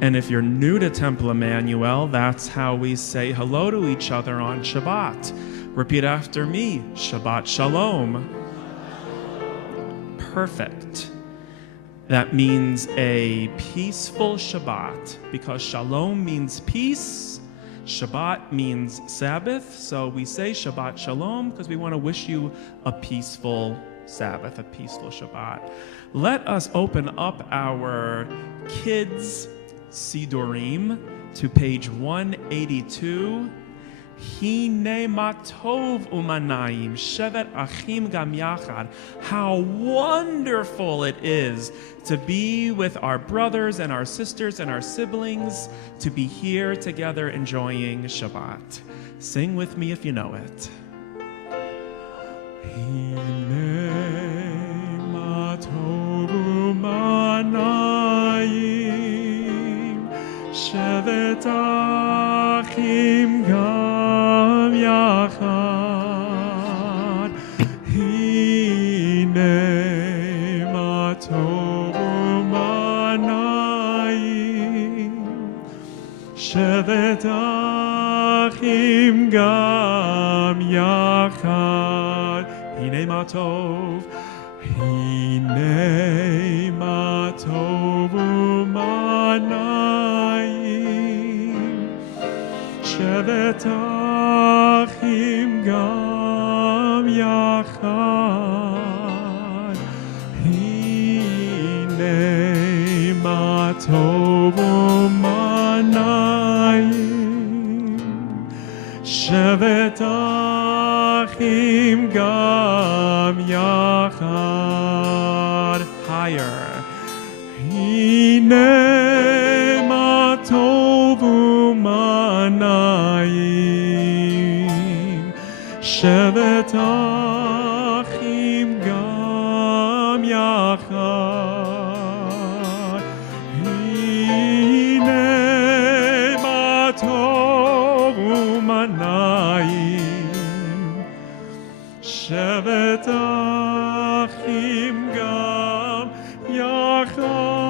And if you're new to Temple Emanuel, that's how we say hello to each other on Shabbat. Repeat after me, Shabbat Shalom. Perfect. That means a peaceful Shabbat, because Shalom means peace, Shabbat means Sabbath, so we say Shabbat Shalom because we want to wish you a peaceful Sabbath, a peaceful Shabbat. Let us open up our kids' Sidurim to page 182. Hine matov umanayim shevet achim gam yachad. How wonderful it is to be with our brothers and our sisters and our siblings, to be here together enjoying Shabbat. Sing with me if you know it. Hine matov umanayim shevet achim gam yachad. Hine matov umanayim shevet achim gam yachad. Hine matov, hine matov umanayim shevet achim gam yachad. Hine matov umanayim shevet achim gam yachad. Higher. Hine matov umanayim shevet achim gam yachad. Hine matov umanayim shevet achim gam yachad.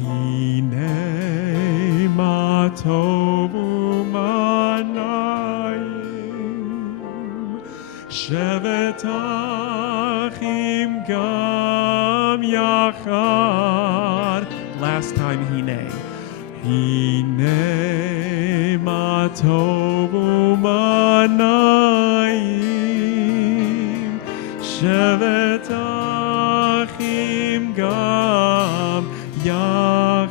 Hine matov umanayim shevet achim gam yachad. Last time, hine. Hine matov umanayim shevet achim gam yachad.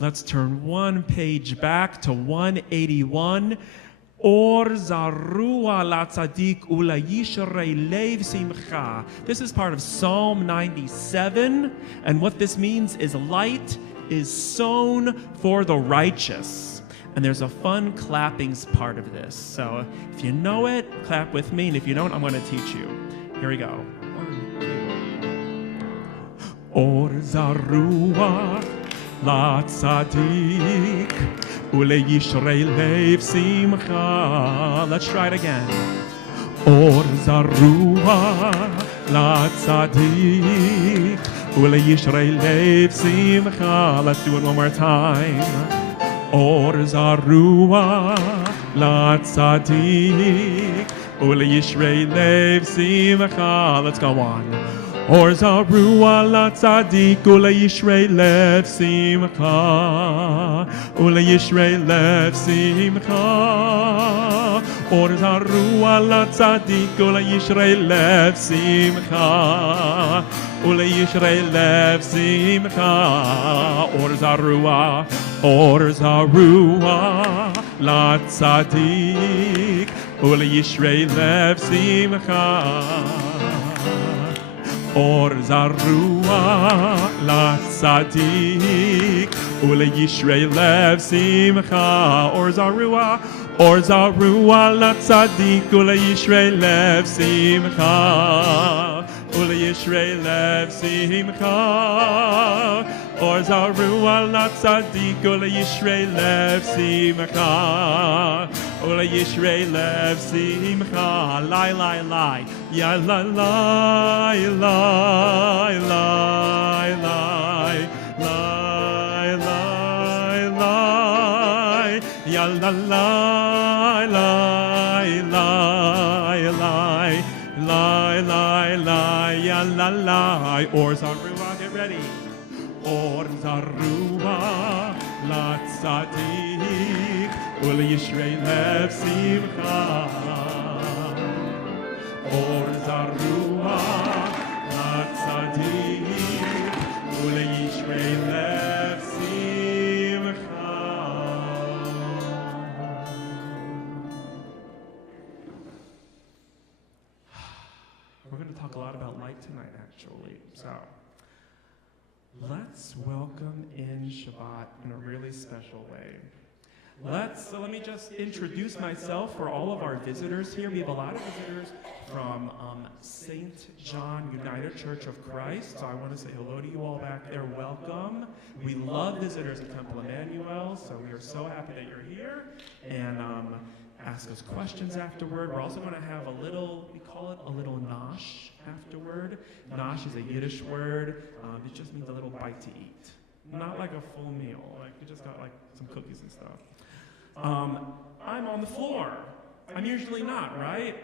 Let's turn one page back to 181. Or zarua la tzadik ula yishrei lev simcha. This is part of Psalm 97, and what this means is light is sown for the righteous. And there's a fun clappings part of this. So if you know it, clap with me, and if you don't, I'm going to teach you. Here we go. 1, 2. Or zarua la tzadik ule yishrei lev simcha. Let's try it again. Or zarua la tzadik ule yishrei lev simcha. Let's do it one more time. Or zarua la tzadik ule yishrei lev simcha. Let's go on. Or zarua la tzadik ule yishrei lev simcha, ule yishrei lev simcha. Or zarua la tzadik ule yishrei lev simcha, ule yishrei lev simcha. Or zarua la tzadik ule yishrei lev simcha. Or zarua la tzadik ule yishrei lev simcha. Or zarua la tzadik ule yishrei lev simcha, ule yishrei lev simcha. Or zaru ala tzadik ule yishrei lev simcha. Ule yishrei lev simcha. Lai lai lai. Ya la lai lai lai lai. Lai lai lai. Ya la lai lai lai lai. Lai lai lai. Ya la lai. Or zaru, get ready. Or zarua la tzadik ul yishrei lev simcha. Or zarua la tzadik ul yishrei lev simcha. We're going to talk a lot about light tonight, actually. So let's welcome in Shabbat in a really special way. Let me just introduce myself for all of our visitors here. We have a lot of visitors from St. John United Church of Christ. So I want to say hello to you all back there. Welcome. We love visitors at Temple Emanuel, so we are so happy that you're here. And ask us questions afterward. We're also going to have a little, we call it a little nosh afterward. Nosh is a Yiddish word. It just means a little bite to eat. Not like a full meal. Like you just got like some cookies and stuff. I'm on the floor. I'm usually not, right?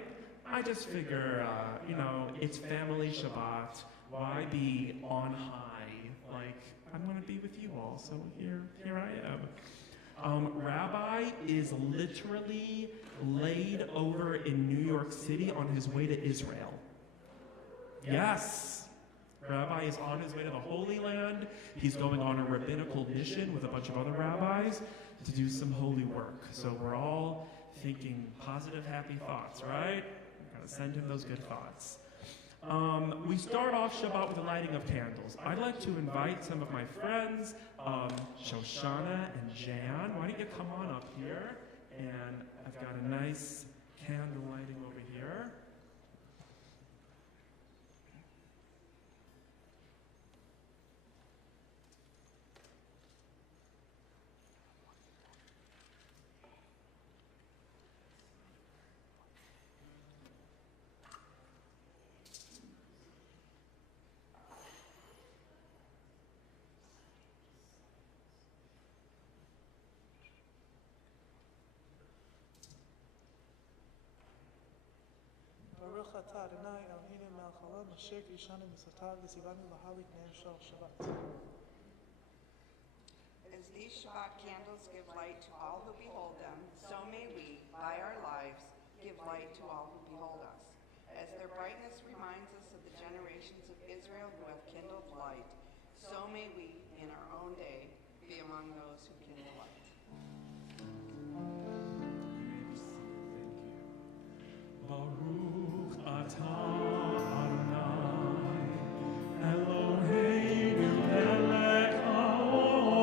I just figure, it's family Shabbat. Why be on high? Like, I'm going to be with you all. So here I am. Rabbi is literally laid over in New York City on his way to Israel. Yes. Rabbi is on his way to the Holy Land. He's going on a rabbinical mission with a bunch of other rabbis to do some holy work. So we're all thinking positive, happy thoughts, right? Gotta send him those good thoughts. We start off Shabbat with the lighting of candles. I'd like to invite some of my friends, Shoshana and Jan. Why don't you come on up here? And I've got a nice candle lighting over here. ברוך אתה אדוני אלוהינו מלך העולם אשר קידשנו מצוותיו וציוונו להעלות נר של שבת. As these Shabbat candles give light to all who behold them, so may we, by our lives, give light to all who behold us. As their brightness reminds us of the generations of Israel who have kindled light, so may we, in our own day, be among those who kindle light. Baruch atah Adonai Eloheinu melech haolam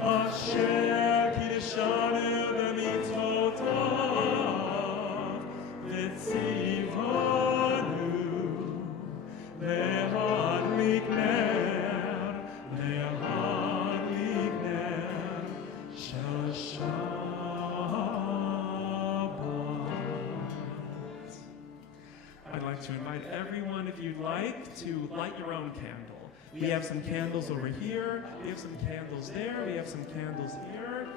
asher kiddushanu b'mitzvotav v'tzivanu le'hadlik ner shel I'd like to invite everyone, if you'd like, to light your own candle. We have some candles over here, we have some candles there, we have some candles here.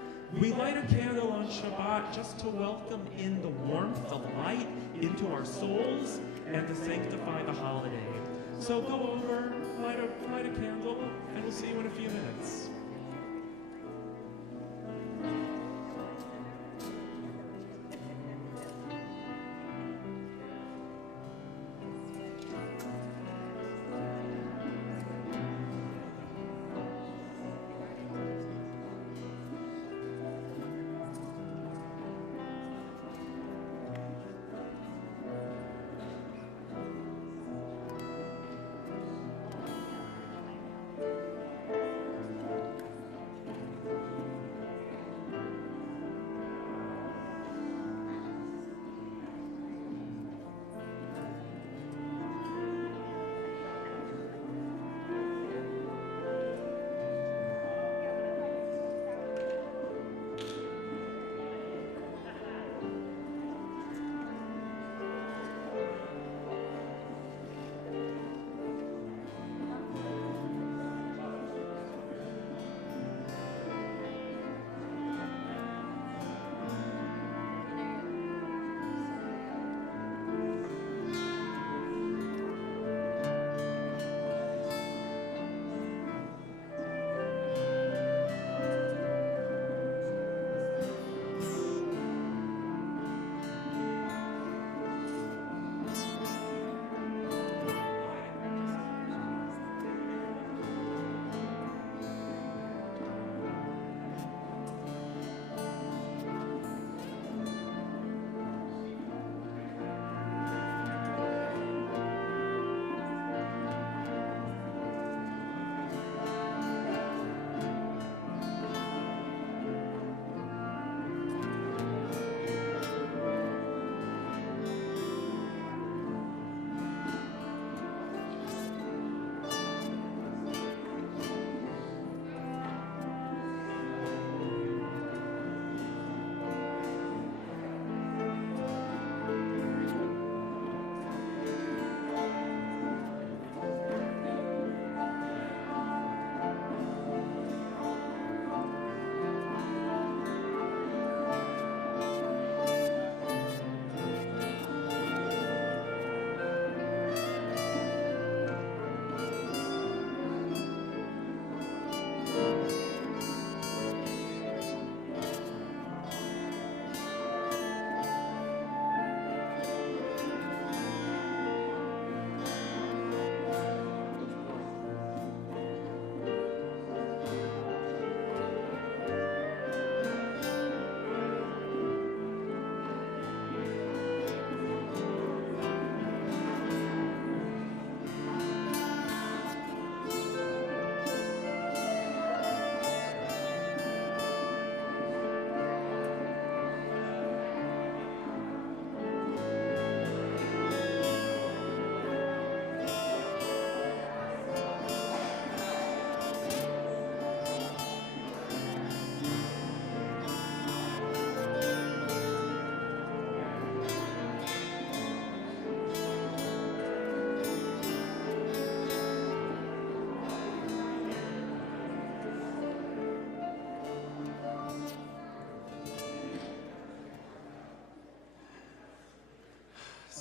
We light a candle on Shabbat just to welcome in the warmth, the light into our souls and to sanctify the holiday. So go over, light a candle, and we'll see you in a few minutes.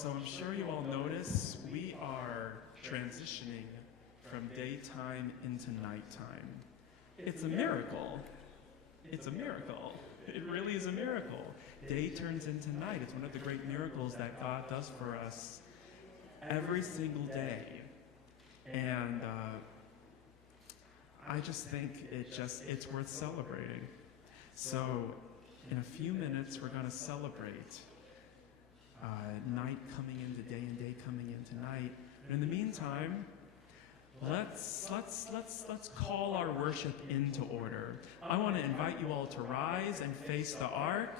So I'm sure you all notice we are transitioning from daytime into nighttime. It's a miracle. It's a miracle. It really is a miracle. Day turns into night. It's one of the great miracles that God does for us every single day. And I just think it's worth celebrating. So in a few minutes, we're going to celebrate night coming into day and day coming into night. But in the meantime, let's call our worship into order. I want to invite you all to rise and face the ark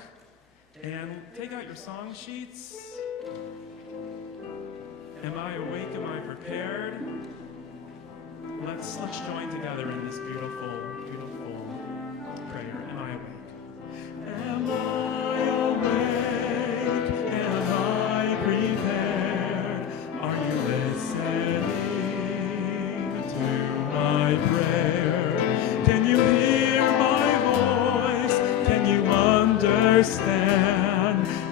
and take out your song sheets. Am I awake? Am I prepared? Let's join together in this beautiful, beautiful prayer. Am I awake? Am I awake? Am I prepared? Are you listening to my prayer? Can you hear my voice? Can you understand?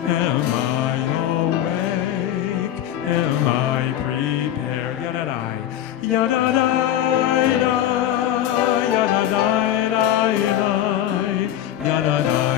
Am I awake? Am I prepared? Yadadai, yadadai, yadadai, yadadai, yadadai,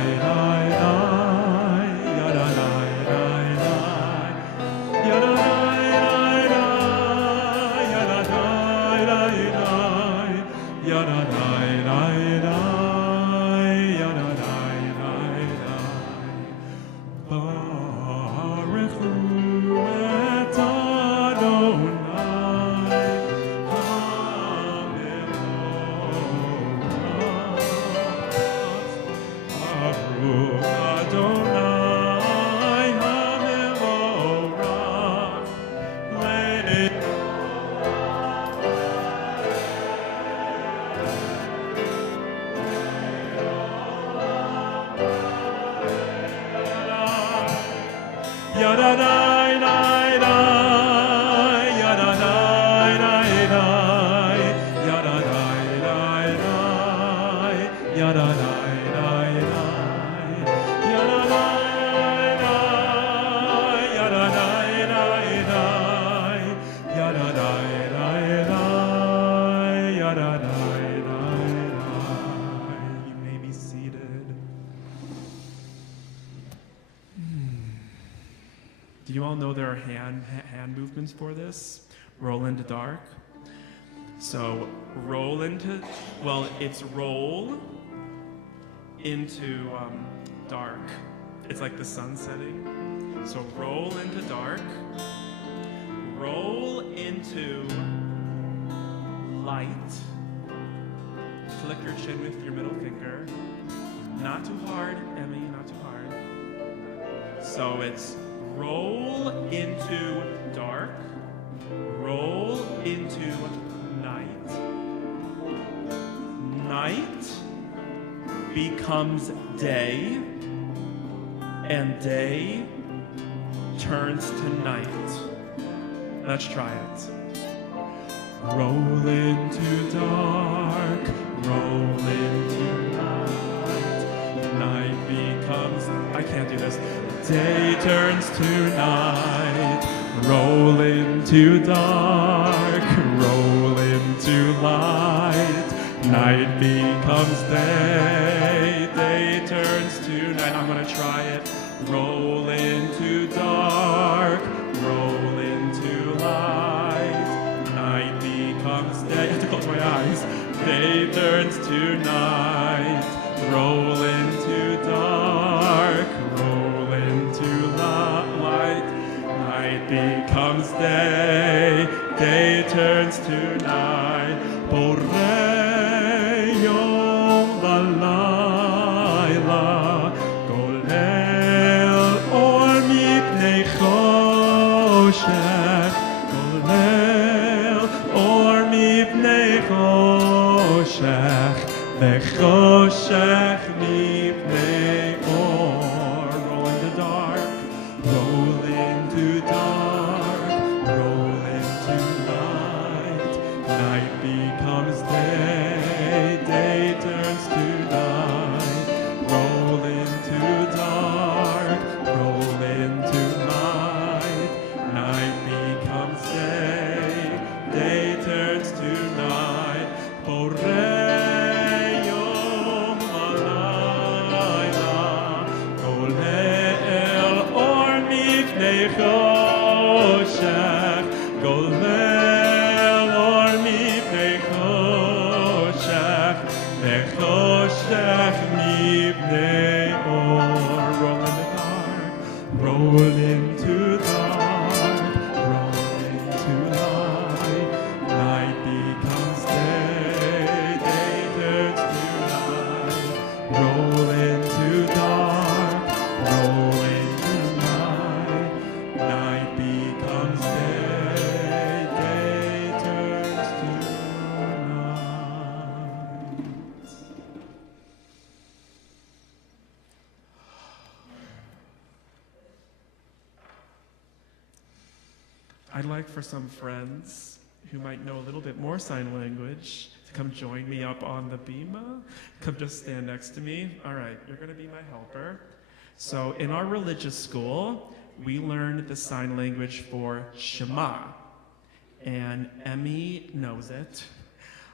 Do you all know there are hand movements for this? Roll into dark. So roll into, well, it's roll into dark. It's like the sun setting. So roll into dark. Roll into light. Flick your chin with your middle finger. Not too hard, Emmy, not too hard. So it's roll into dark, roll into night. Night becomes day, and day turns to night. Let's try it. Roll into dark, roll into night. Night becomes, I can't do this. Day turns to night, roll into dark, roll into light. Night becomes day, day turns to night. I'm gonna try it. Roll into dark, roll into light. Night becomes day. I have to close my eyes. Day turns to night, roll into dark, roll into light. Night becomes day, day turns to night. Borei yom v'layla, golel or mipnei choshech, golel or mipnei choshech, v'choshech mipnei or. Roll into dark, roll into dark, roll into light. Night becomes day, day turns to night. Roll into dark, roll into light. חושך, גולל אור מפני חושך, וחושך מפני אור. Roll into dark, roll into light. Night becomes day, day turns to night. Roll into dark, roll into light. Night becomes day, day turns to night. I'd like for some friends who might know a little bit more sign language to come join me up on the bima. Come just stand next to me. All right, you're going to be my helper. So in our religious school, we learned the sign language for Shema. And Emmy knows it.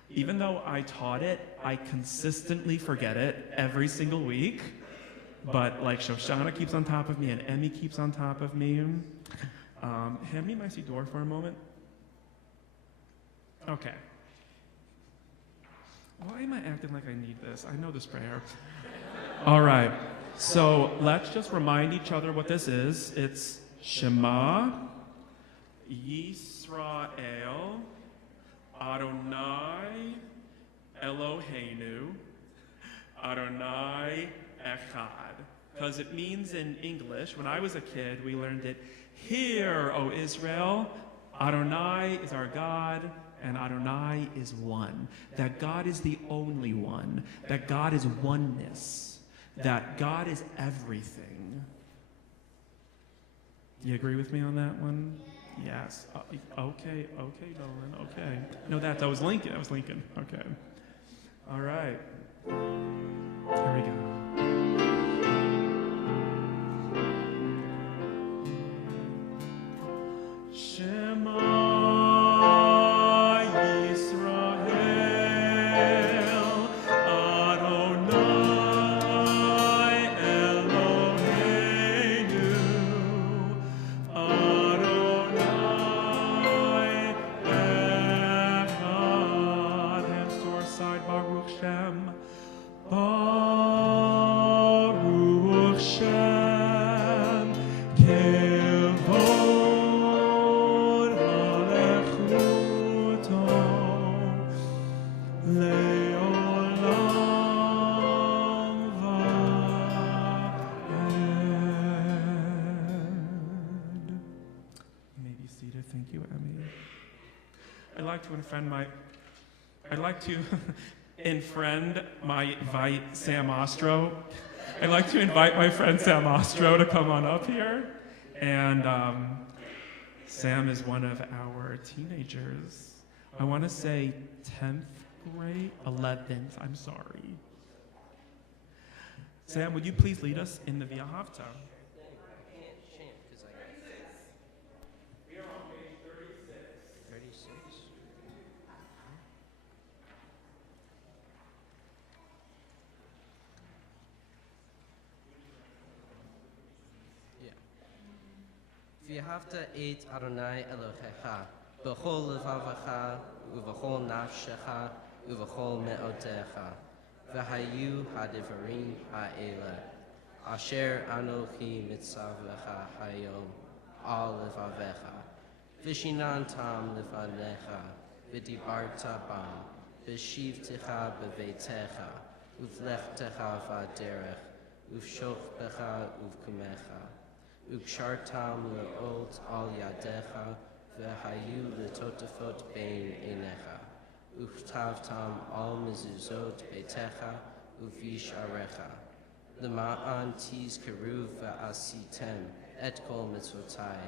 Even though I taught it, I consistently forget it every single week. But like Shoshana keeps on top of me and Emmy keeps on top of me. Hand me my siddur for a moment. Okay. Why am I acting like I need this? I know this prayer. All right. So let's just remind each other what this is. It's Shema Yisrael Adonai Eloheinu Adonai Echad. Because it means in English, when I was a kid, we learned it, "Hear, O Israel, Adonai is our God, and Adonai is one." That God is the only one. That God is oneness. That God is everything. You agree with me on that one? Yes. Okay, Nolan, okay. No, that was Lincoln. Okay. All right. Here we go. Shema Yisrael Adonai Eloheinu Adonai Echad. Hands to our side. Baruch Shem. Baruch Shem. Kevod Halechuto Leolam Va'ed. You may be seated. Thank you, Emmy. I'd like to invite Sam Ostro. I'd like to invite my friend Sam Ostro to come on up here. And Sam is one of our teenagers. I want to say 10th grade, 11th, I'm sorry. Sam, would you please lead us in the Via Havta? We are on page 36. V'ahavta et Adonai Elohecha b'chol levavecha u'v'chol nafshecha u'v'chol me'otecha v'hayu hadivarim ha'ele asher anochi mitzavlecha hayom al levavecha v'shinan tam levanecha v'dibarta bam v'shivtecha b'veitecha u'vlechtecha v'aderech u'v'shochbecha u'v'kumecha Ukshartam le'ot al yadecha, v'hayu letotafot bein einecha. Uchtavtam al mezuzot beitecha, uv'yisharecha. L'ma'an tiz keruv v'asitem, et kol mitzvotai,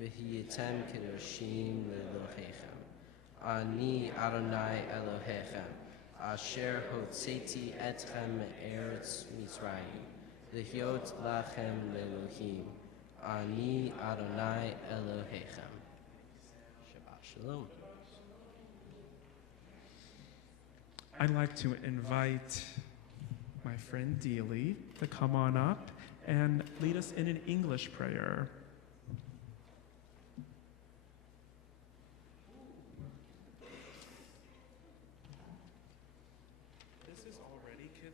v'hiyetem kedoshim le'lohechem. Ani Adonai Elohechem, asher hotzeti etchem me'eretz Mitzrayim, l'hyot lachem le'lohim. Ani Adonai Elohechem. Shabbat Shalom. I'd like to invite my friend Dealey to come on up and lead us in an English prayer.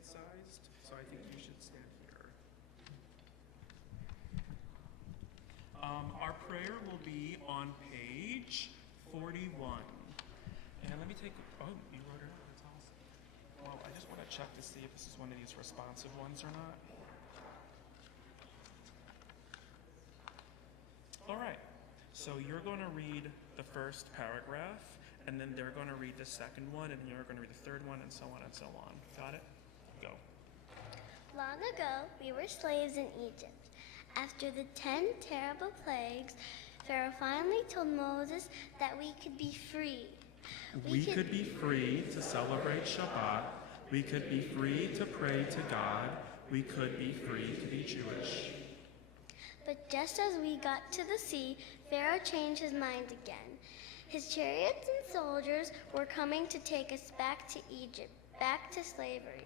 right-sized, so I think you should stand here. Our prayer will be on page 41. And let me take, oh, you wrote it out, that's awesome. Well, I just want to check to see if this is one of these responsive ones or not. All right, so you're going to read the first paragraph, and then they're going to read the second one, and you're going to read the third one, and so on and so on. Got it? Go. Long ago, we were slaves in Egypt. After the 10 terrible plagues, Pharaoh finally told Moses that we could be free. We could be free to celebrate Shabbat. We could be free to pray to God. We could be free to be Jewish. But just as we got to the sea, Pharaoh changed his mind again. His chariots and soldiers were coming to take us back to Egypt, back to slavery.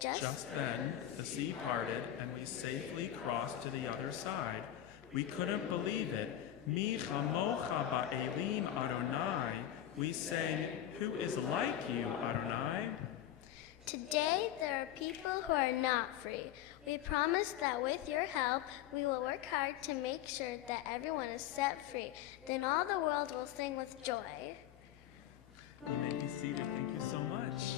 Just then, the sea parted, and we safely crossed to the other side. We couldn't believe it. Mi chamocha ba'elim Adonai. We sang, who is like you, Adonai? Today, there are people who are not free. We promise that with your help, we will work hard to make sure that everyone is set free. Then all the world will sing with joy. You may be seated. Thank you so much.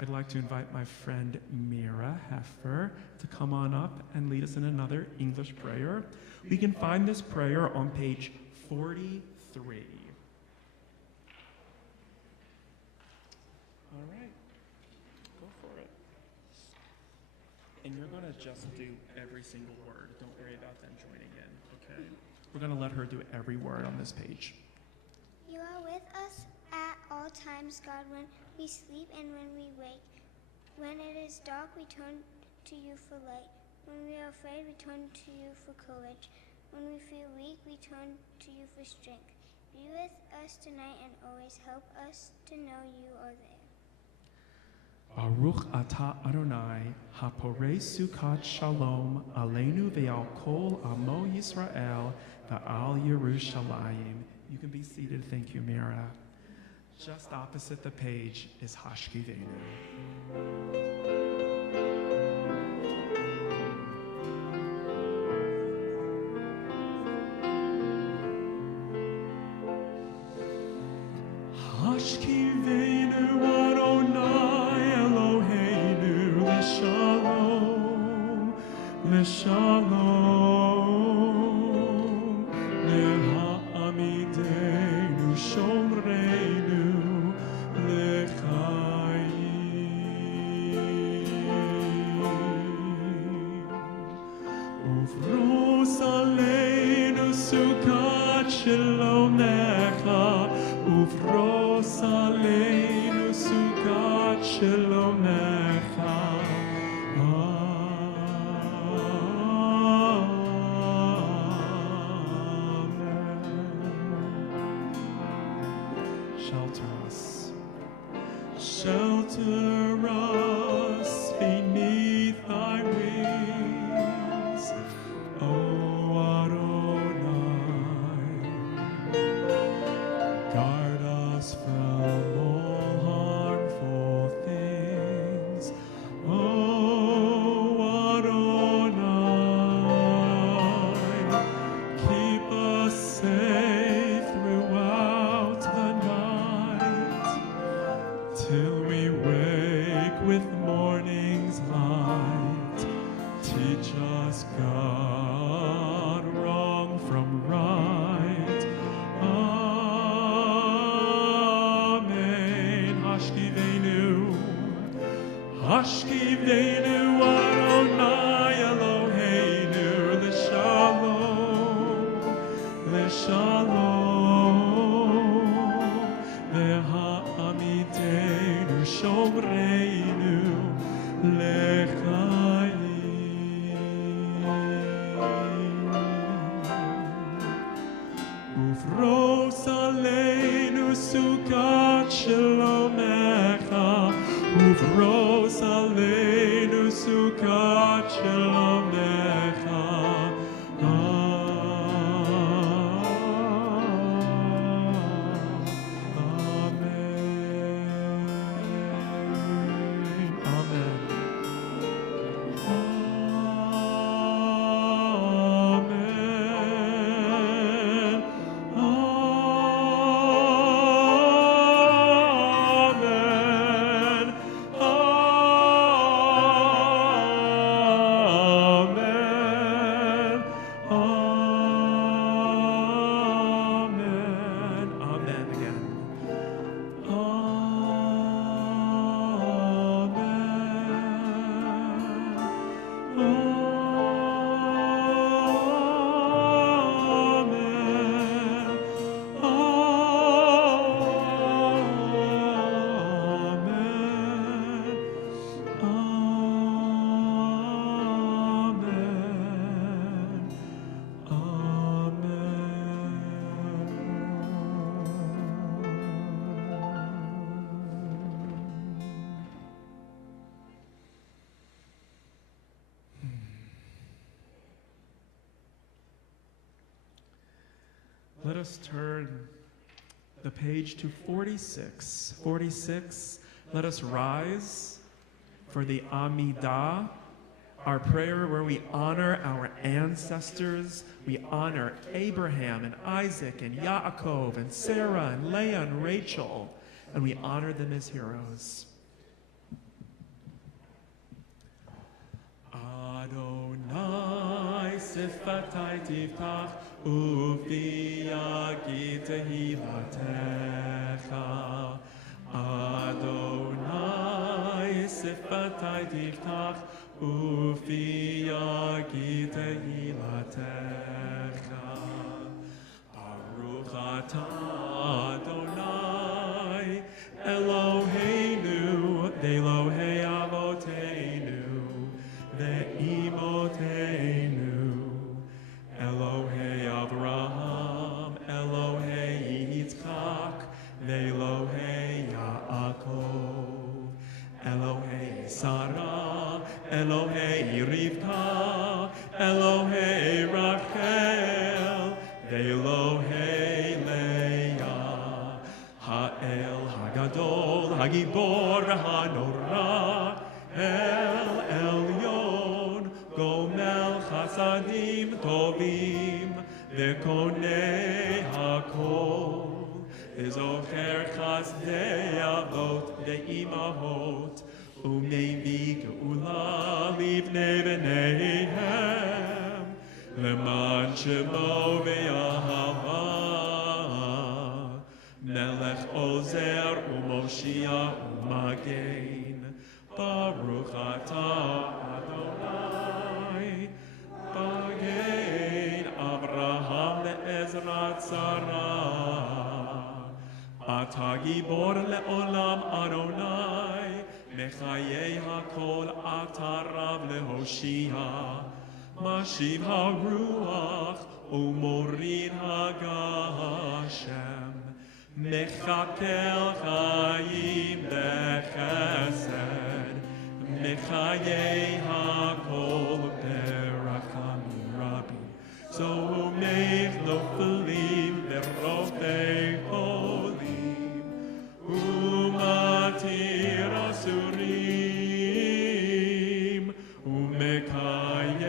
I'd like to invite my friend Mira Heffer to come on up and lead us in another English prayer. We can find this prayer on page 43. All right, go for it. And you're going to just do every single word. Don't worry about them joining in, okay? We're going to let her do every word on this page. You are with us at all times, God, when we sleep and when we wake. When it is dark, we turn to you for light. When we are afraid, we turn to you for courage. When we feel weak, we turn to you for strength. Be with us tonight and always help us to know you are there. Baruch atah Adonai, haporei sukat shalom, aleinu ve'al kol amo Yisrael, ve'al Yerushalayim. You can be seated. Thank you, Mira. Just opposite the page is Hashkivenu. Hashkivenu Adonai Eloheinu L'shalom, L'shalom, L'ha'amidenu Shomreinu L'chaim. Ufros aleinu sukat Shelomecha, Ufros aleinu sukat Shelomecha. Amen. Shelter us. Shelter us beneath thy wings, O Adonai. Guard us from all harmful things, O Adonai. Keep us safe throughout the night, till we wake with morning's light. Teach us, God, wrong from right. Amen. Hashkivenu, Hashkivenu Adonai Eloheinu L'shalom, L'shalom, L'ha'amidenu Shomreinu L'chaim. Ufros aleinu sukat Shelomecha, Ufros aleinu sukat Shelomecha. Let us turn the page to 46. 46, let us rise for the Amidah, our prayer where we honor our ancestors. We honor Abraham and Isaac and Yaakov and Sarah and Leah and Rachel, and we honor them as heroes. Adonai sifatai tiftach ufi yagi tehilatecha. Adonai sifatai tiftach ufi yagi tehilatecha. Baruch atah Adonai Eloheinu Elohei Avoteinu Ve'imoteinu Elohei Avraham Elohei Yitzchak Ve'Elohei Yaakov Elohei Sarah Elohei Rivka Elohei Rachel Ve'Elohei Leah Ha'el Hagadol Hagibor Hanora El Elyon Gomel Chasadim Tovim Ve'Konei Hakol וזוכר חסדי אבות ואימהות, ומביא גאולה לבני בניהם, למען שמו ואהבה. מלך עוזר ומושיע ומגן, ברוך אתה אדוני, מגן אברהם לעזרת שרה. אתה גיבור לעולם אדוני, מחיי הכל אתה רב להושיע. משיב הרוח ומוריד הגשם, מחכה חיים בחסד, מחיי הכל ברחמים רבים. זומך נופלים ורופא חולים, ומתיר אסורים, ומקיים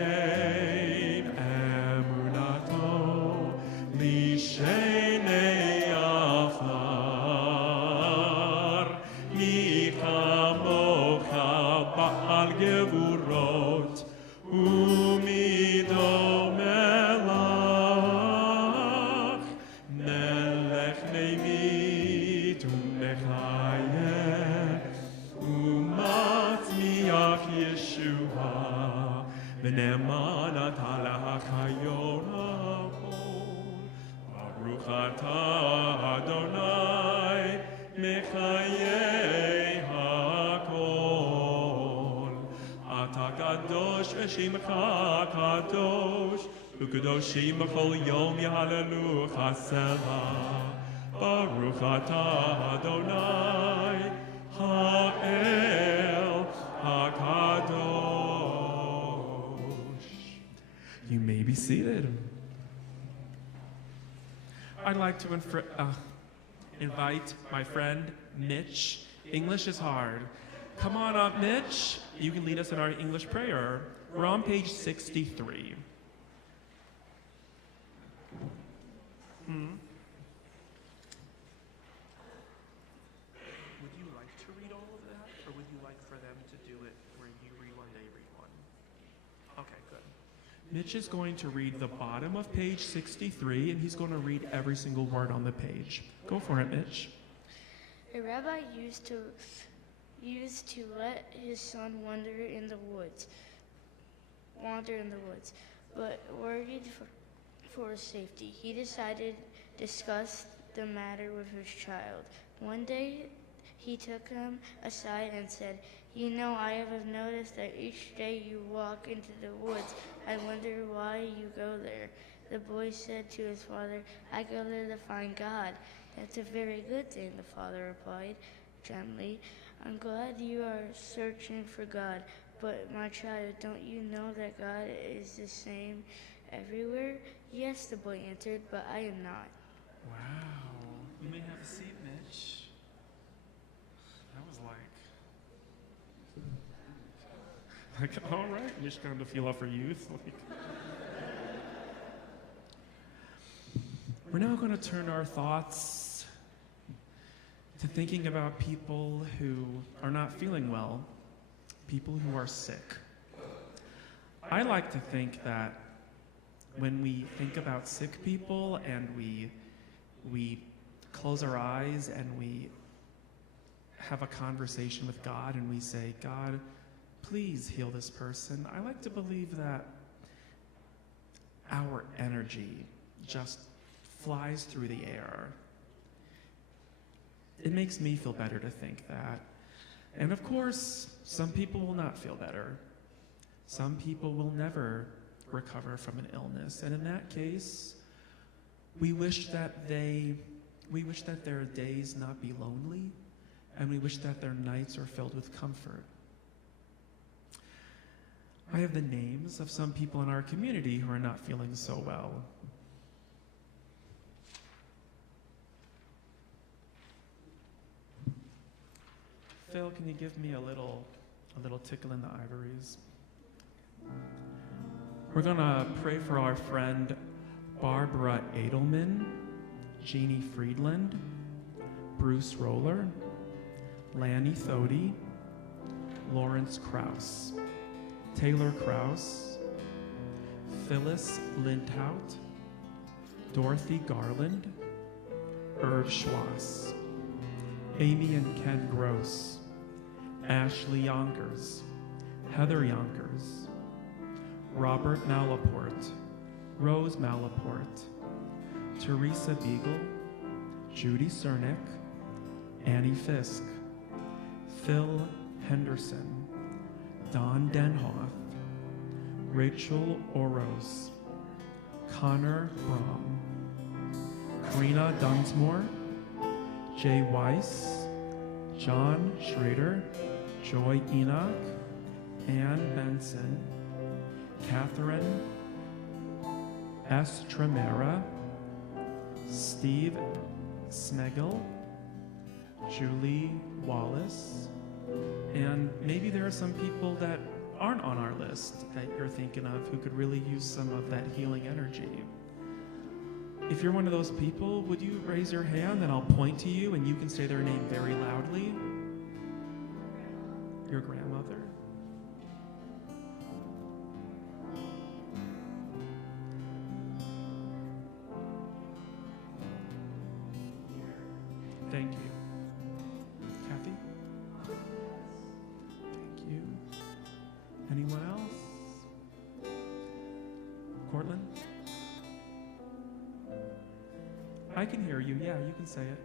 אמונתו לשני עפר. מי כמוך בעל גבורות, ומי דומה לך, מלך ממית ומחייך, ומצמיח ישועה, ונאמן אתה להחיון הכל. ברוך אתה אדוני, מחיי הכל. אתה קדוש ושמך קדוש, וקדושים בכל יום יהללוך סלה. ברוך אתה אדוני, האל הקדוש. You may be seated. I'd like to invite my friend Mitch. English is hard. Come on up, Mitch. You can lead us in our English prayer. We're on page 63. Would you like to read all of that, or would you like for them to do it where you read one, they read one? Okay, good. Mitch is going to read the bottom of page 63, and he's going to read every single word on the page. Go for it, Mitch. A rabbi used to let his son wander in the woods, but worried for his safety. He decided to discuss the matter with his child. One day, he took him aside and said, "You know, I have noticed that each day you walk into the woods. I wonder why you go there." The boy said to his father, "I go there to find God." "That's a very good thing," the father replied gently. "I'm glad you are searching for God, but my child, don't you know that God is the same everywhere?" "Yes," the boy answered, "but I am not." Wow. You may have a seat, Mitch. That was like all right, Mitch kind of feel out for youth. We're now going to turn our thoughts to thinking about people who are not feeling well, people who are sick. I like to think that when we think about sick people and we close our eyes and we have a conversation with God and we say, "God, please heal this person," I like to believe that our energy just flies through the air. It makes me feel better to think that. And of course, some people will not feel better. Some people will never recover from an illness. And in that case, we wish that their days not be lonely, and we wish that their nights are filled with comfort. I have the names of some people in our community who are not feeling so well. Phil, can you give me a little tickle in the ivories? We're gonna pray for our friend Barbara Edelman, Jeannie Friedland, Bruce Roller, Lanny Thody, Lawrence Krause, Taylor Krause, Phyllis Lindhout, Dorothy Garland, Irv Schwass, Amy and Ken Gross, Ashley Yonkers, Heather Yonkers, Robert Malaport, Rose Malaport, Teresa Beagle, Judy Cernick, Annie Fisk, Phil Henderson, Don Denhoff, Rachel Oros, Connor Brom, Karina Dunsmore, Jay Weiss, John Schrader, Joy Enoch, Ann Benson, Catherine Estremera, Steve Smegel, Julie Wallace, and maybe there are some people that aren't on our list that you're thinking of who could really use some of that healing energy. If you're one of those people, would you raise your hand and I'll point to you and you can say their name very loudly? Your grandmother. Thank you. Kathy? Thank you. Anyone else? Cortland? I can hear you. Yeah, you can say it.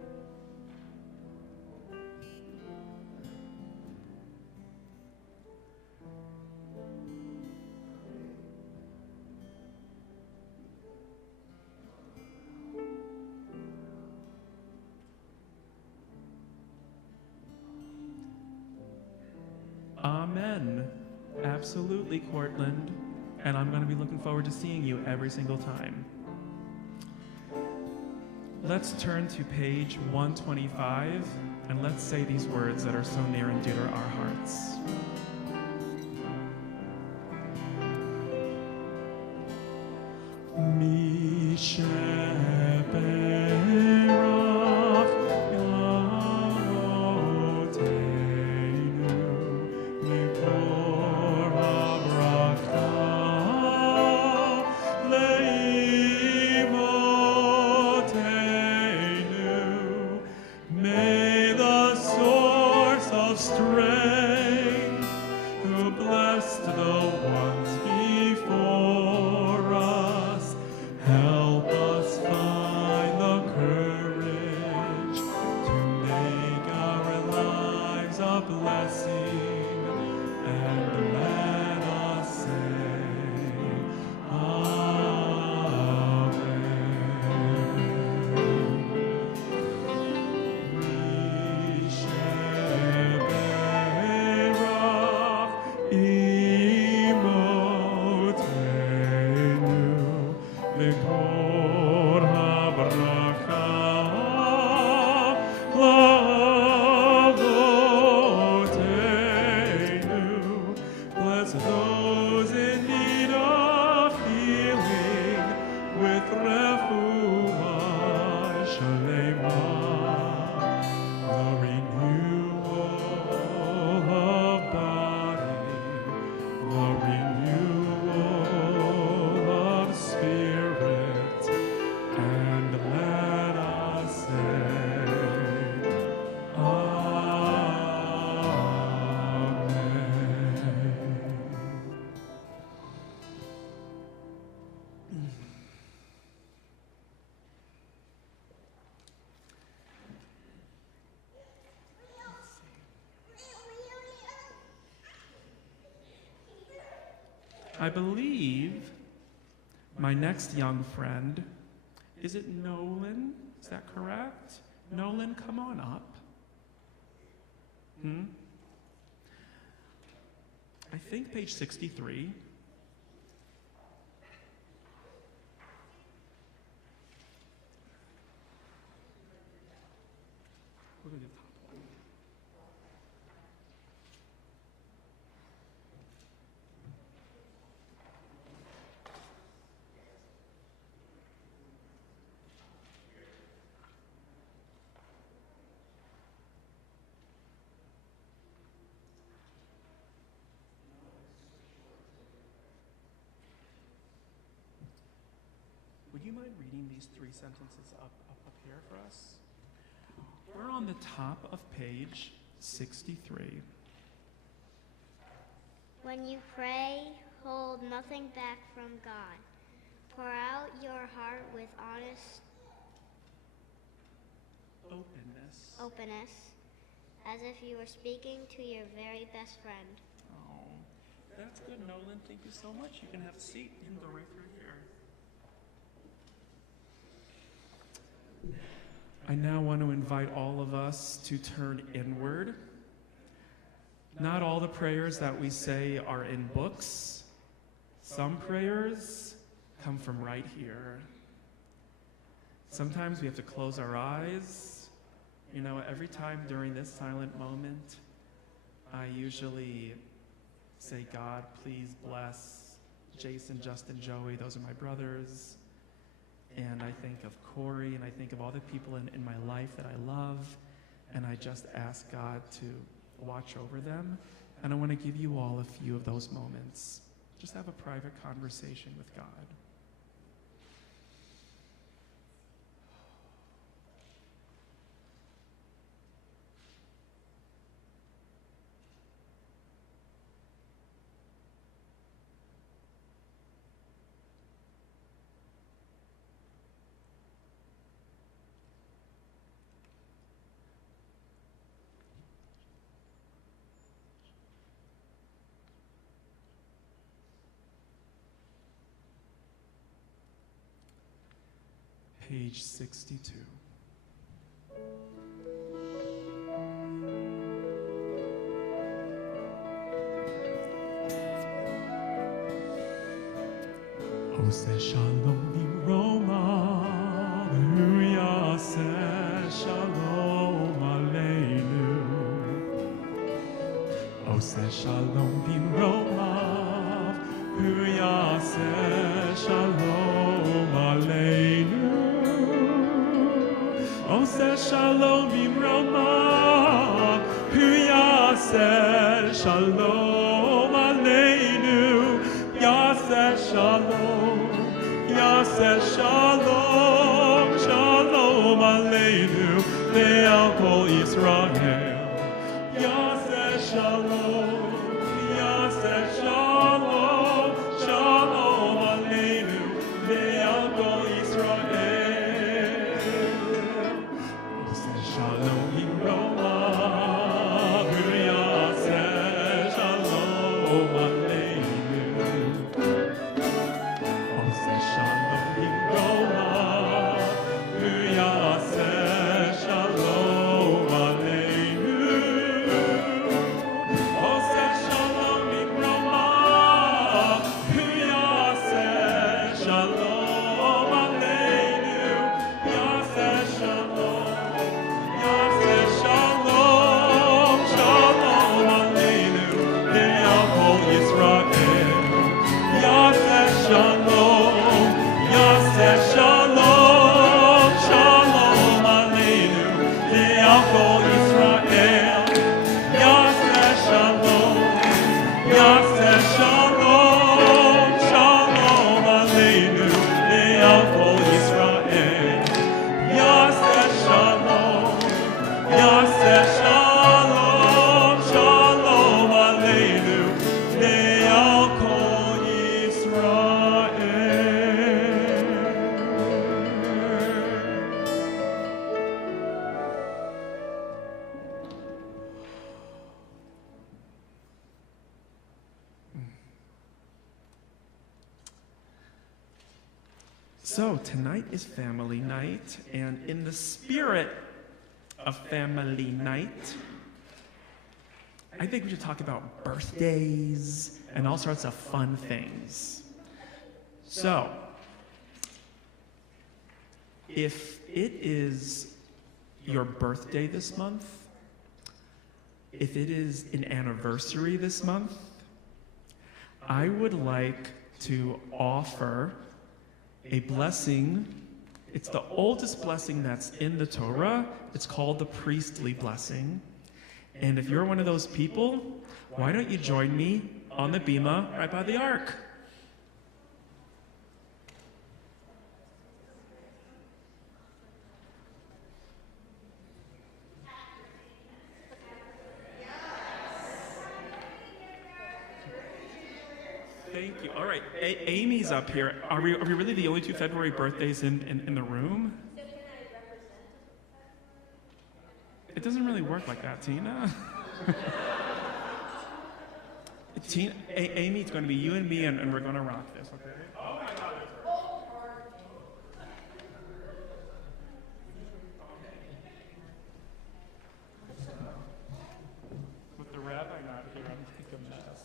Amen. Absolutely, Cortland. And I'm going to be looking forward to seeing you every single time. Let's turn to page 125 and let's say these words that are so near and dear to our hearts. May the source of strength, who blessed the ones before us, help us find the courage to make our lives a blessing, and let us say, bless those in need of healing with refuah shalema, the renewal of body, the renewal of spirit, and let us say, I believe my next young friend, is it Nolan? Is that correct? Nolan, come on up. I think page 63. We're gonna do the top one. would you mind reading these 3 sentences up here for us? We're on the top of page 63. When you pray, hold nothing back from God. Pour out your heart with honest openness, as if you were speaking to your very best friend. Oh, that's good, Nolan. Thank you so much. You can have a seat. You can go right through here. I now want to invite all of us to turn inward. Not all the prayers that we say are in books. Some prayers come from right here. Sometimes we have to close our eyes. You know, every time during this silent moment, I usually say, God, please bless Jason, Justin, Joey. Those are my brothers. And I think of Corey, and I think of all the people in my life that I love. And I just ask God to watch over them. And I want to give you all a few of those moments. Just have a private conversation with God. Page 62. Ose shalom Roma, Yaseh shalom aleinu. Ose shalom Roma, Yaseh shalom aleinu. Ose shalom Roma, Yaseh shalom aleinu. Yaseh shalom, Yaseh shalom, shalom aleinu, le'al kol Yisrael. Yaseh shalom, Yaseh shalom, shalom aleinu, le'al kol Yisrael. Yaseh shalom Roma, Yaseh shalom aleinu. So tonight is family night, and in the spirit of family night, I think we should talk about birthdays and all sorts of fun things. So, if it is your birthday this month, if it is an anniversary this month, I would like to offer a blessing. It's the oldest blessing that's in the Torah. It's called the priestly blessing. And if you're one of those people, why don't you join me on the bima right by the ark? Thank you. All right, Amy's up here. Are we really the only two February birthdays in the room? It doesn't really work like that, Tina. Amy, it's going to be you and me, and we're going to rock this, okay? Oh my God. With the rabbi not here, I'm like a mess.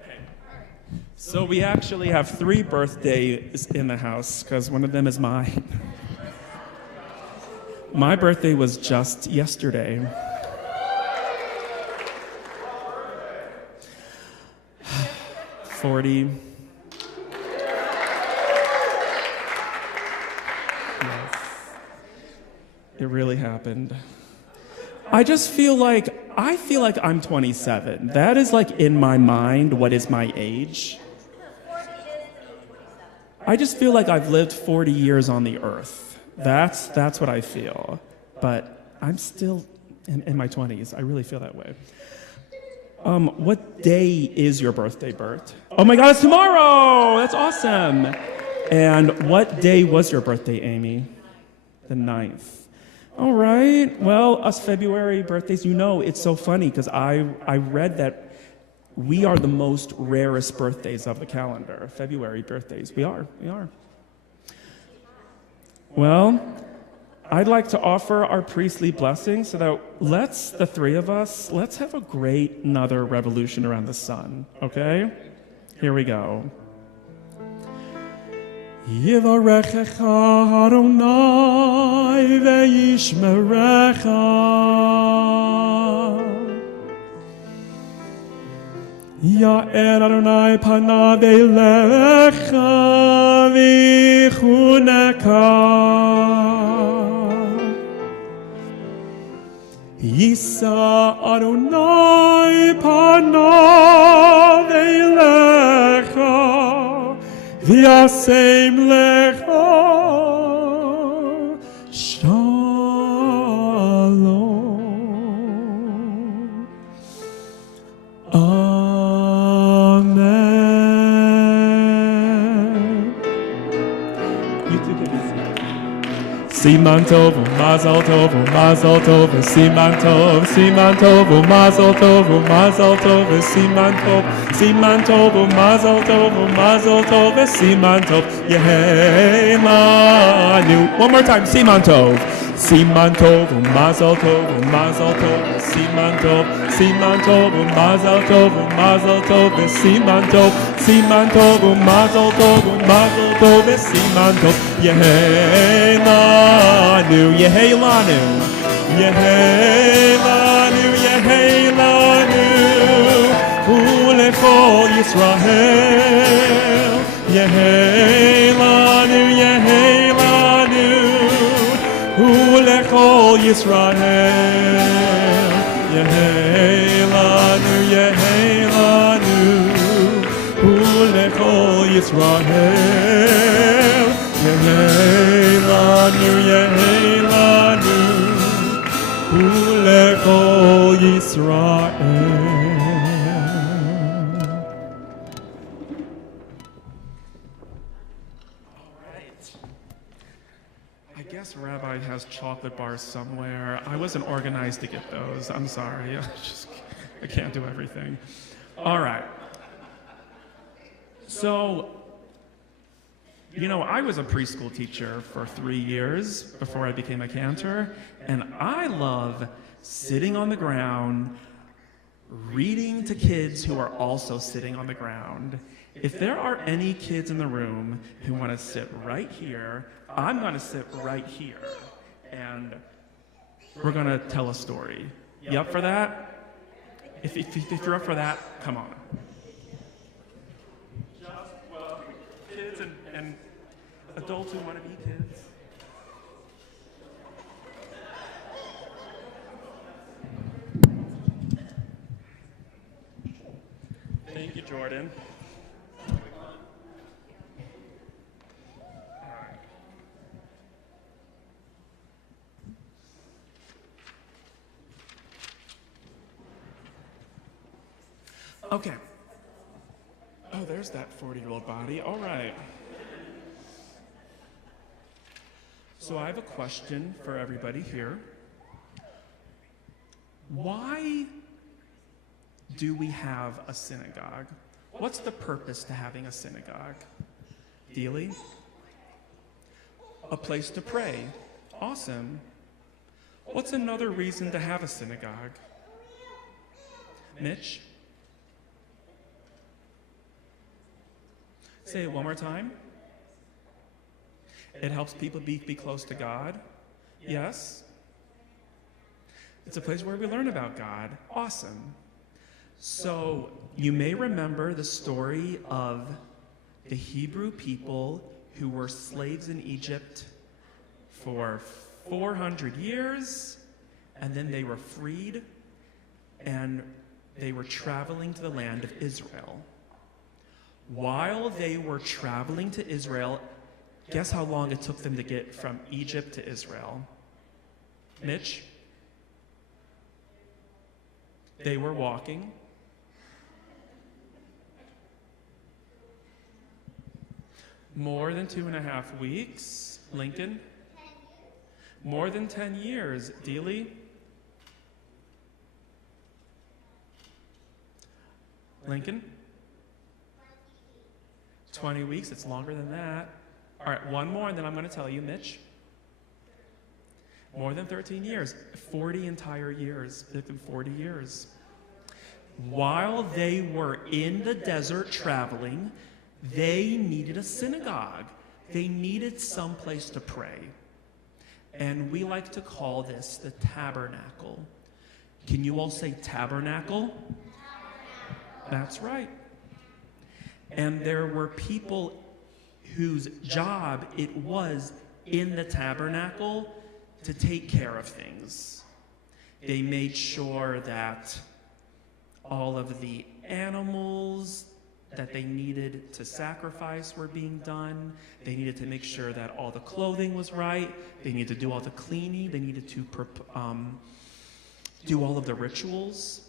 Okay. So we actually have 3 birthdays in the house because one of them is mine. My birthday was just yesterday. $40. Yes. It really happened. I feel like I'm 27. That is like in my mind what is my age. I just feel like I've lived 40 years on the earth. That's what I feel. But I'm still in my 20s. I really feel that way. What day is your birthday, Bert? Oh my God, it's tomorrow! That's awesome. And what day was your birthday, Amy? The 9th. All right. Well, us February birthdays, it's so funny because I read that we are the most rarest birthdays of the calendar. February birthdays. We are. Well, I'd like to offer our priestly blessing so that the 3 of us, let's have a great another revolution around the sun, okay? Here we go. Yivarechecha Adonai ve'yishmerecha. Ya'er Adonai panav elecha v'chuneka. Yisa Adonai panav elecha v'yasem lecha shalom. Amen. You two can be seated. Siman tov, mazal tov, mazal tov, siman tov, siman tov, mazal tov, mazal tov, siman tov, siman tov, mazal tov, mazal tov, siman tov, Emanuel. One more time, siman tov. Siman tov, mazal tov, mazal tov, siman tov, siman tov, mazal tov, mazal tov, siman tov, siman tov, mazal tov, mazal tov, siman tov, Yeheilanu, Yeheilanu, Yeheilanu, Yeheilanu, Ulechol Yisrael, Yeheilanu, Yeheilanu, Ulechol Yisrael, Yeheilanu, Yeheilanu, Ulechol Yisrael, Yeheilanu, Yeheilanu, Ulechol Yisrael. I guess Rabbi has chocolate bars somewhere. I wasn't organized to get those. I'm sorry. I can't do everything. All right. So, I was a preschool teacher for 3 years before I became a cantor, and I love sitting on the ground, reading to kids who are also sitting on the ground. If there are any kids in the room who want to sit right here, I'm going to sit right here, and we're going to tell a story. You up for that? If you're up for that, come on. Kids and adults who want to be kids. Thank you, Jordan. Okay. Oh, there's that 40-year-old body. All right. So I have a question for everybody here. Why do we have a synagogue? What's the purpose to having a synagogue? Dealey? A place to pray. Awesome. What's another reason to have a synagogue? Mitch? Say it one more time. It helps people be close to God. Yes? It's a place where we learn about God. Awesome. So you may remember the story of the Hebrew people who were slaves in Egypt for 400 years, and then they were freed, and they were traveling to the land of Israel. While they were traveling to Israel, guess how long it took them to get from Egypt to Israel? Mitch? They were walking. More than 2.5 weeks. Lincoln? More than 10 years. Dealey? Lincoln? 20 weeks. It's longer than that. All right, one more, and then I'm going to tell you, Mitch. More than 13 years. 40 entire years. It's been 40 years. While they were in the desert traveling, they needed a synagogue. They needed some place to pray. And we like to call this the tabernacle. Can you all say tabernacle? Tabernacle. That's right. And there were people whose job it was in the tabernacle to take care of things. They made sure that all of the animals that they needed to sacrifice were being done. They needed to make sure that all the clothing was right. They needed to do all the cleaning. They needed to do all of the rituals.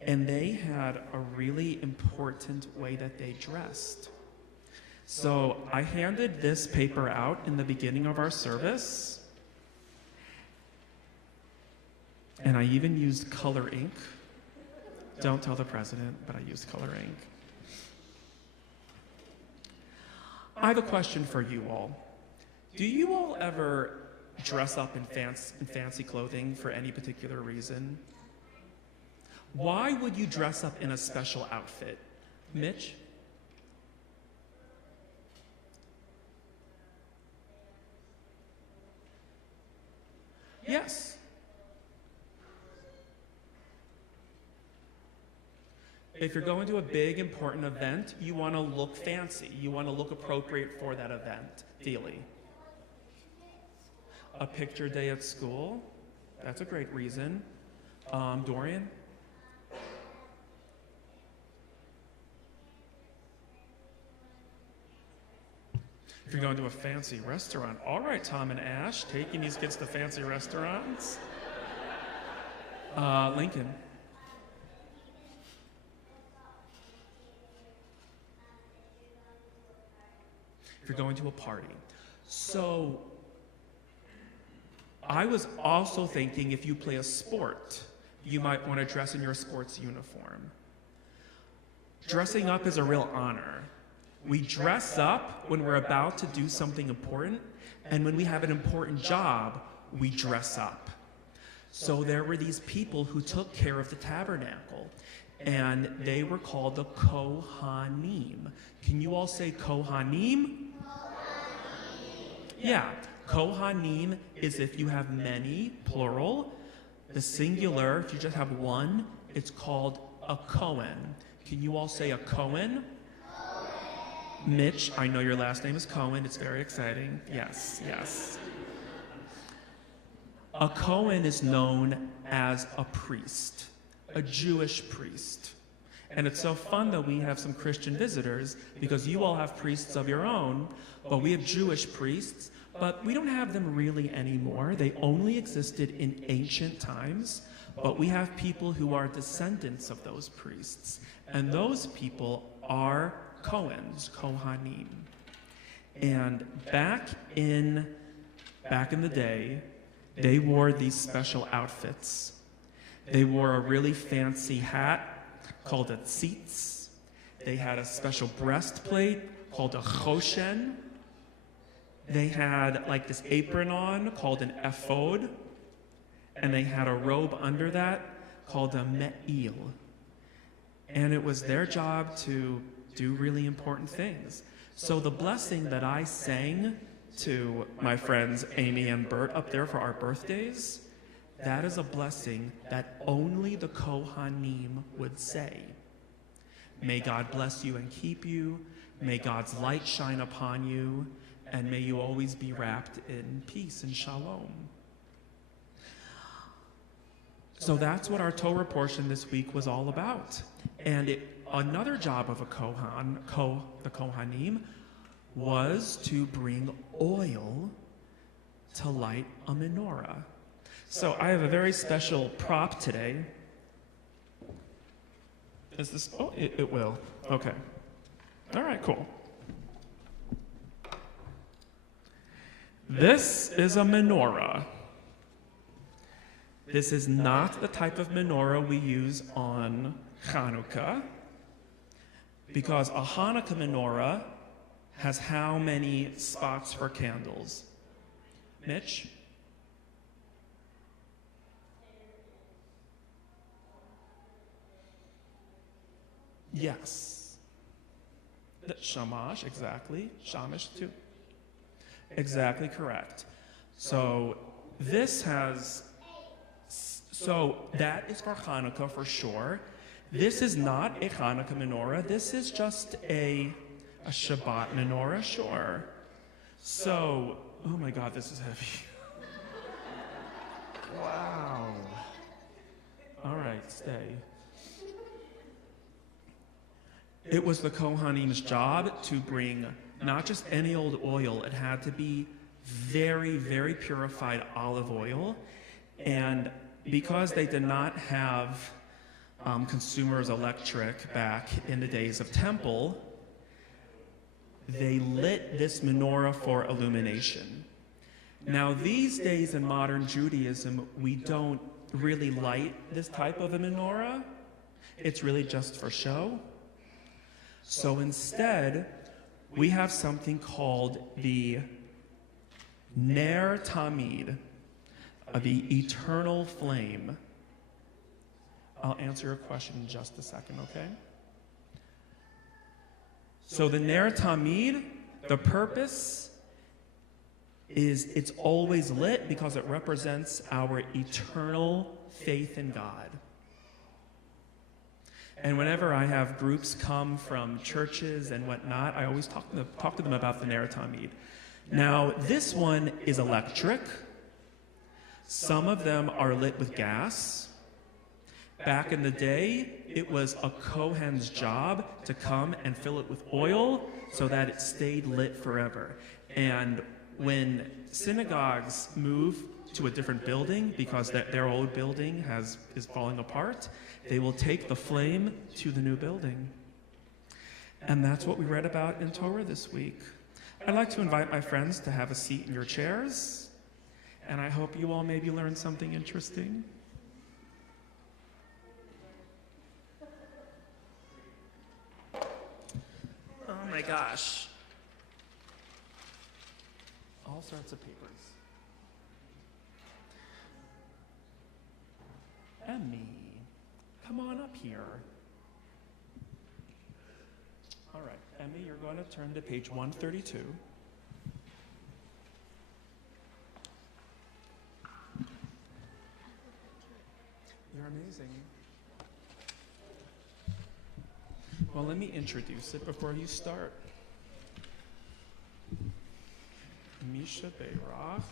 And they had a really important way that they dressed. So I handed this paper out in the beginning of our service. And I even used color ink. Don't tell the president, but I used color ink. I have a question for you all. Do you all ever dress up in fancy clothing for any particular reason? Why would you dress up in a special outfit? Mitch? Yes. If you're going to a big, important event, you want to look fancy. You want to look appropriate for that event. Dealey. A picture day at school. That's a great reason. Dorian? If you're going to a fancy restaurant. All right, Tom and Ash, taking these kids to fancy restaurants. Lincoln? If you're going to a party. So I was also thinking if you play a sport, you might want to dress in your sports uniform. Dressing up is a real honor. We dress up when we're about to do something important, and when we have an important job, we dress up. So there were these people who took care of the tabernacle, and they were called the Kohanim. Can you all say Kohanim? Yeah, Kohanim is if you have many, plural. The singular, if you just have one, it's called a Cohen. Can you all say a Cohen? Mitch, I know your last name is Cohen. It's very exciting. Yes, yes. A Cohen is known as a priest, a Jewish priest. And it's so fun that we have some Christian visitors because you all have priests of your own, but we have Jewish priests, but we don't have them really anymore. They only existed in ancient times. but we have people who are descendants of those priests. And those people are Cohens, Kohanim. And back in the day, they wore these special outfits. They wore a really fancy hat called a tzitz. They had a special breastplate called a choshen. They had like this apron on called an ephod. And they had a robe under that called a me'il. And it was their job to do really important things. So the blessing that I sang to my friends Amy and Bert up there for our birthdays, that is a blessing that only the Kohanim would say. May God bless you and keep you. May God's light shine upon you. And may you always be wrapped in peace and shalom. So that's what our Torah portion this week was all about. And another job of the Kohanim was to bring oil to light a menorah. So I have a very special prop today. Is this, oh, it will. Okay. All right, cool. This is a menorah. This is not the type of menorah we use on Hanukkah, because a Hanukkah menorah has how many spots for candles? Mitch? Yes. The shamash, exactly. Shamash too. Exactly correct. So this has, so that is for Hanukkah for sure. This is not a Hanukkah menorah. This is just a Shabbat menorah, sure. So, oh my God, this is heavy. Wow. All right, stay. It was the Kohanim's job to bring not just any old oil. It had to be very, very purified olive oil. And because they did not have consumers electric back in the days of temple, they lit this menorah for illumination. Now, these days in modern Judaism, we don't really light this type of a menorah. It's really just for show. So instead, we have something called the Ner Tamid, the eternal flame. I'll answer your question in just a second, okay? So the Ner Tamid, the purpose is it's always lit because it represents our eternal faith in God. And whenever I have groups come from churches and whatnot, I always talk to them about the Ner Tamid. Now, this one is electric. Some of them are lit with gas. Back in the day, it was a Kohen's job to come and fill it with oil so that it stayed lit forever. And when synagogues move to a different building because their old building is falling apart, they will take the flame to the new building. And that's what we read about in Torah this week. I'd like to invite my friends to have a seat in your chairs, and I hope you all maybe learned something interesting. Oh my gosh. All sorts of papers. Emmy, come on up here. All right, Emmy, you're going to turn to page 132. You're amazing. Well, let me introduce it before you start. Misha Beirach.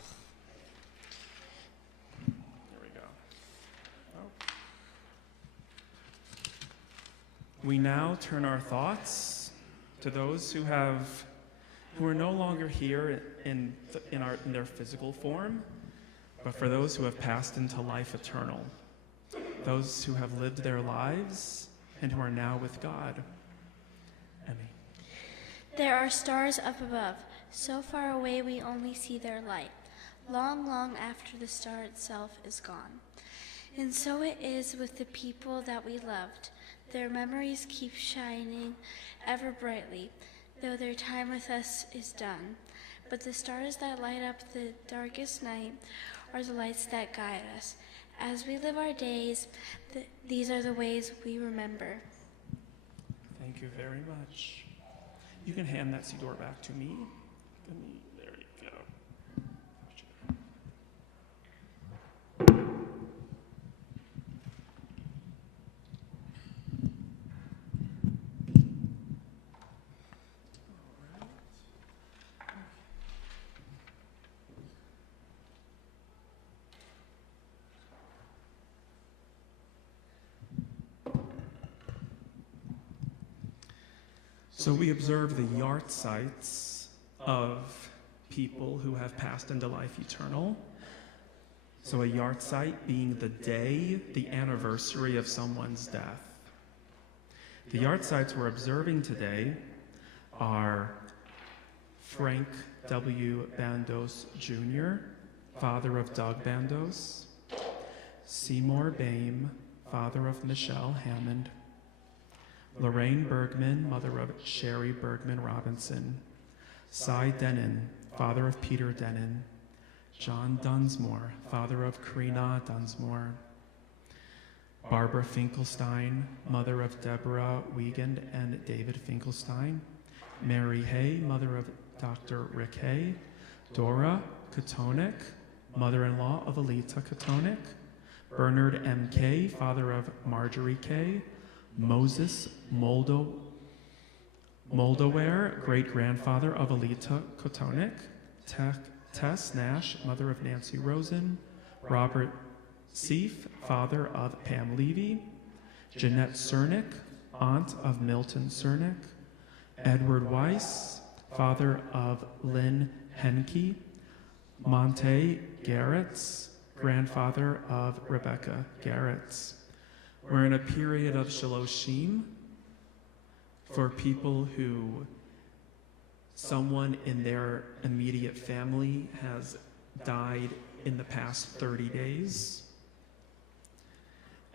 There we go. Oh. We now turn our thoughts to those who are no longer here in their physical form, but for those who have passed into life eternal. those who have lived their lives and who are now with God. Emmy. There are stars up above, so far away we only see their light, long, long after the star itself is gone. And so it is with the people that we loved. Their memories keep shining ever brightly, though their time with us is done. But the stars that light up the darkest night are the lights that guide us. As we live our days, these are the ways we remember. Thank you very much. You can hand that Siddur back to me. There you go. So we observe the yahrzeits of people who have passed into life eternal. So a yahrzeit being the day, the anniversary of someone's death. The yahrzeits we're observing today are Frank W. Bandos Jr., father of Doug Bandos, Seymour Boehm, father of Michelle Hammond, Lorraine Bergman, mother of Sherry Bergman Robinson, Cy Denon, father of Peter Denon, John Dunsmore, father of Karina Dunsmore, Barbara Finkelstein, mother of Deborah Wiegand and David Finkelstein, Mary Hay, mother of Dr. Rick Hay, Dora Kotonik, mother-in-law of Alita Kotonik, Bernard M. K., father of Marjorie K., Moses Moldaware, great-grandfather of Alita Kotonik, Tess Nash, mother of Nancy Rosen, Robert Seif, father of Pam Levy, Jeanette Cernick, aunt of Milton Cernick, Edward Weiss, father of Lynn Henke, Monte Garrett's, grandfather of Rebecca Garrett's. We're in a period of shaloshim for people who someone in their immediate family has died in the past 30 days.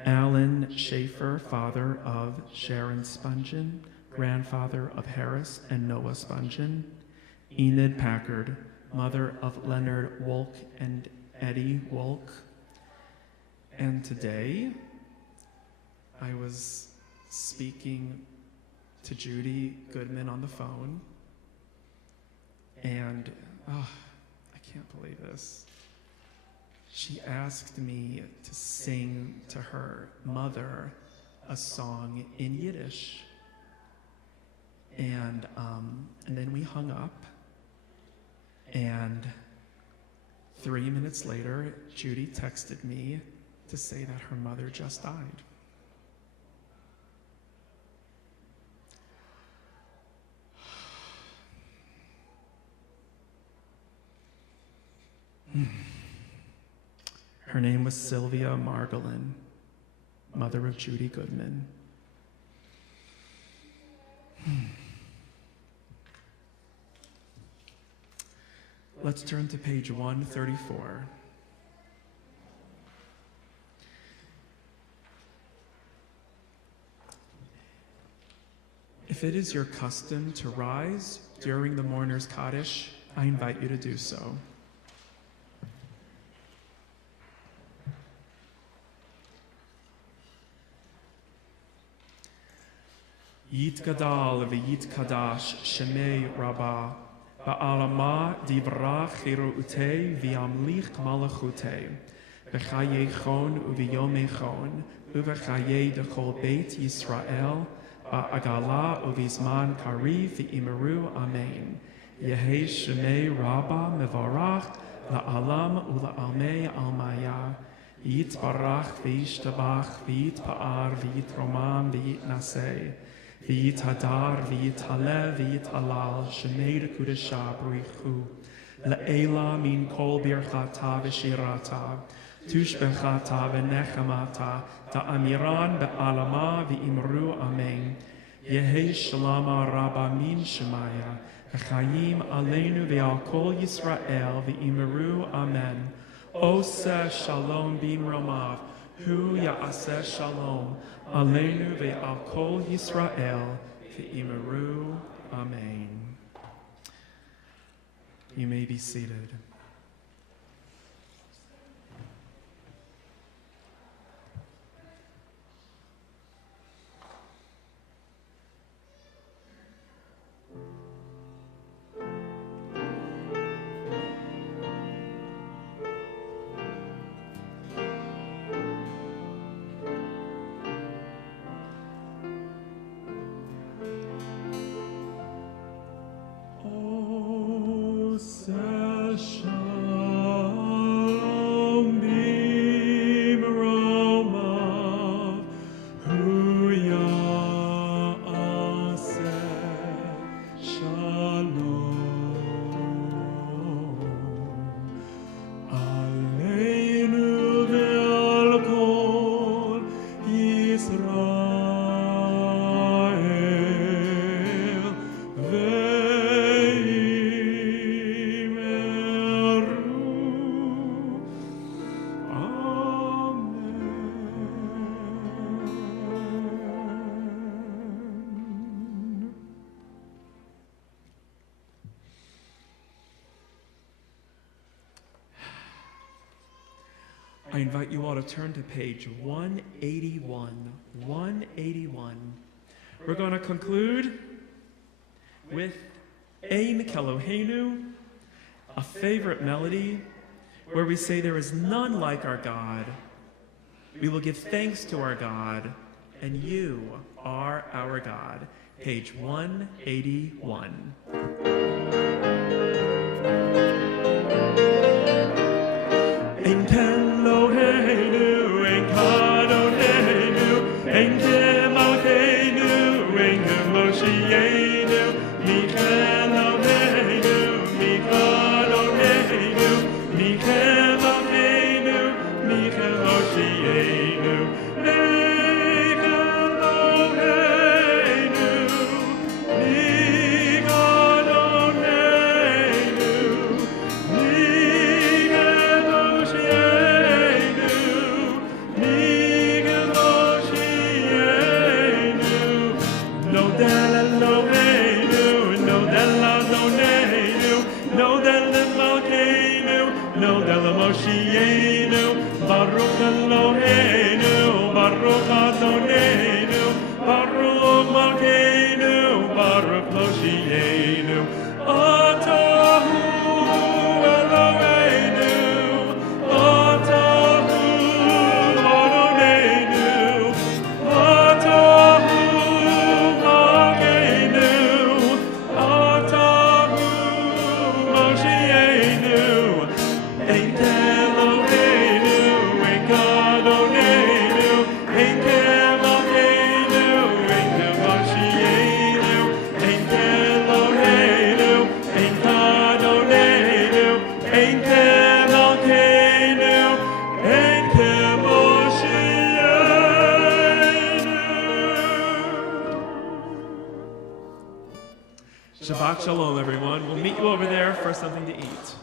Alan Schaefer, father of Sharon Spungen, grandfather of Harris and Noah Spungen. Enid Packard, mother of Leonard Wolk and Eddie Wolk. And today, I was speaking to Judy Goodman on the phone, and I can't believe this. She asked me to sing to her mother a song in Yiddish. And then we hung up, and 3 minutes later, Judy texted me to say that her mother just died. Her name was Sylvia Margolin, mother of Judy Goodman. Let's turn to page 134. If it is your custom to rise during the mourner's Kaddish, I invite you to do so. Yitgadal v'yitkadash shemei rabbah ba'alama divra chiru'utei v'yamlich malachutei v'chayechon u'v'yomechon u'v'chayei dechol beit Yisrael ba'agala u'v'zman kariv v'imeru amen. Yehei shemei rabbah mevarach la'alam u'la'almei almaya yitbarach v'yishtabach v'yitpa'ar v'yitromam v'yitnasei V'yitadar, v'yitaleh, v'yitalal, shemei dekudesha b'richu, le'ela min kol birchata v'shirata, Tushbechata v'nechamata ta'amiran be'alama v'imru amen. Yehi shalama rabba min shemaya v'chayim aleinu ve'al kol Yisrael v'imru amen. Oseh shalom bin romav hu ya'aseh shalom aleinu ve'al kol Yisrael v'imru amen. You may be seated. I invite you all to turn to page 181. 181. We're going to conclude with Ein Keloheinu, a favorite melody where we say there is none like our God. We will give thanks to our God, and you are our God. Page 181. Ein Keloheinu, ein Kadoneinu, ein Kemalkeinu, ein Kemoshienu, mi Keloheinu, mi Kadoneinu, mi Kemalkeinu, mi Kemoshienu, mi Keloheinu, mi Kadoneinu, mi Baruch Eloheinu, Baruch Adonenu, Baruch Malkeinu, Baruch Moshienu, Atahu Eloheinu, Atahu Adonenu, Atahu Malkeinu, Atahu Moshienu, Ein Keloheinu, Ein Kadoneinu, Ein Kemalkeinu, Ein Kemoshienu, Ein Keloheinu, Ein Kadoneinu, Ein Kemalkeinu, Ein Kemoshienu. Shabbat Shalom, everyone. We'll meet you over there for something to eat.